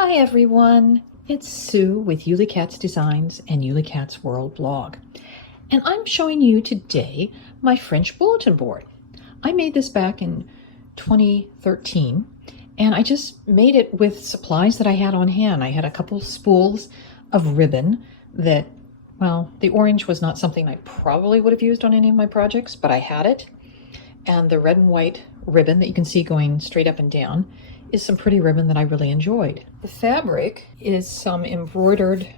Hi everyone, it's Sue with Ully Cat's Designs and Ully Cat's World blog. And I'm showing you today my French bulletin board. I made this back in 2013 and I just made it with supplies that I had on hand. I had a couple spools of ribbon that, well, the orange was not something I probably would have used on any of my projects, but I had it. And the red and white ribbon that you can see going straight up and down is some pretty ribbon that I really enjoyed. The fabric is some embroidered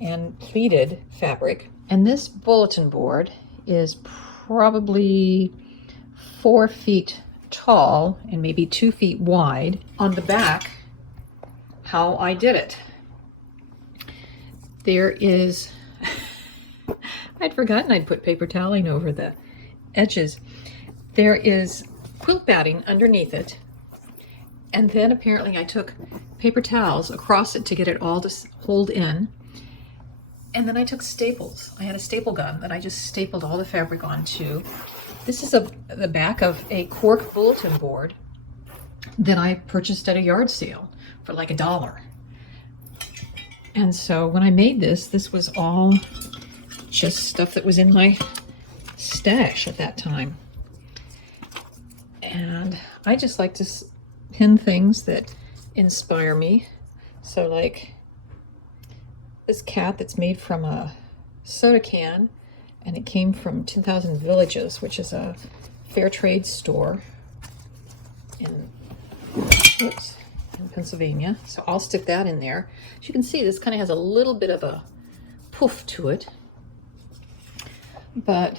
and pleated fabric. And this bulletin board is probably 4 feet tall and maybe 2 feet wide. On the back, how I did it. There is, I'd forgotten I'd put paper toweling over the edges. There is quilt batting underneath it. And then apparently I took paper towels across it to get it all to hold in. And then I took staples. I had a staple gun that I just stapled all the fabric onto. This is the back of a cork bulletin board that I purchased at a yard sale for like $1. And so when I made this was all just stuff that was in my stash at that time. And I just like to pin things that inspire me. So like this cat that's made from a soda can, and it came from 10,000 Villages, which is a fair trade store in Pennsylvania. So I'll stick that in there. As you can see, this kind of has a little bit of a poof to it. But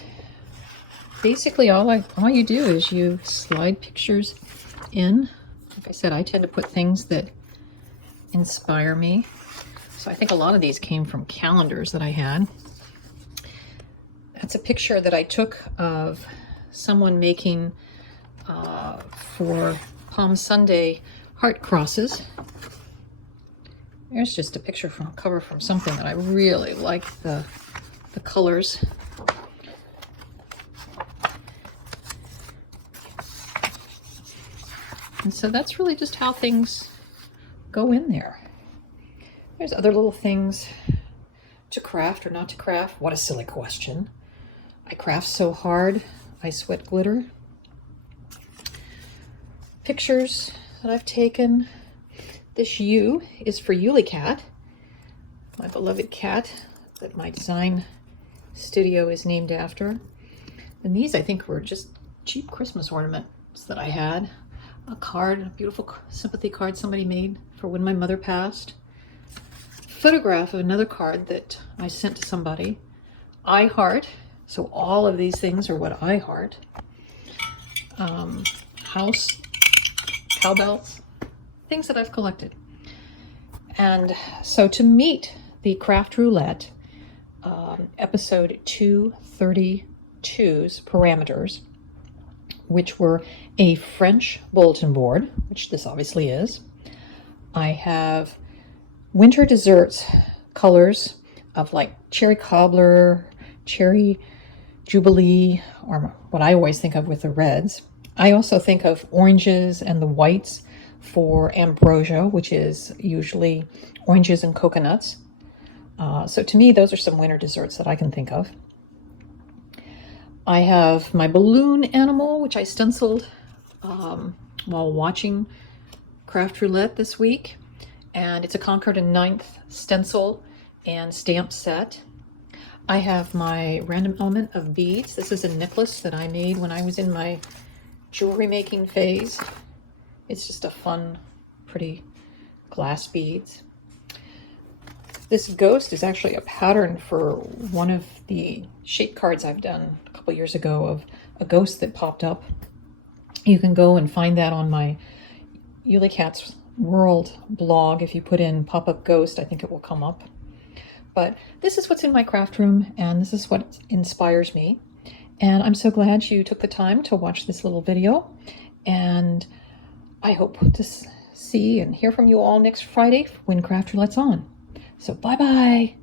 basically all you do is you slide pictures in. Like I said, I tend to put things that inspire me. So I think a lot of these came from calendars that I had. That's a picture that I took of someone making for Palm Sunday heart crosses. There's just a picture from a cover from something that I really like the colors. And so that's really just how things go in there. There's other little things to craft or not to craft. What a silly question. I craft so hard, I sweat glitter. Pictures that I've taken. This U is for Ully Cat, my beloved cat that my design studio is named after. And these I think were just cheap Christmas ornaments that I had. A card, a beautiful sympathy card somebody made for when my mother passed. Photograph of another card that I sent to somebody. I heart. So all of these things are what I heart. House, cowbells, things that I've collected. And so to meet the Craft Roulette episode 232's parameters, which were a French bulletin board, which this obviously is. I have winter desserts colors of like cherry cobbler, cherry jubilee, or what I always think of with the reds. I also think of oranges and the whites for ambrosia, which is usually oranges and coconuts. So to me, those are some winter desserts that I can think of. I have my balloon animal, which I stenciled while watching Craft Roulette this week. And it's a Concord and 9th stencil and stamp set. I have my random element of beads. This is a necklace that I made when I was in my jewelry making phase. It's just a fun, pretty glass beads. This ghost is actually a pattern for one of the shape cards I've done a couple years ago of a ghost that popped up. You can go and find that on my Ully Cat's World blog. If you put in pop-up ghost, I think it will come up. But this is what's in my craft room, and this is what inspires me. And I'm so glad you took the time to watch this little video. And I hope to see and hear from you all next Friday when Craft Roulette's on. So bye-bye.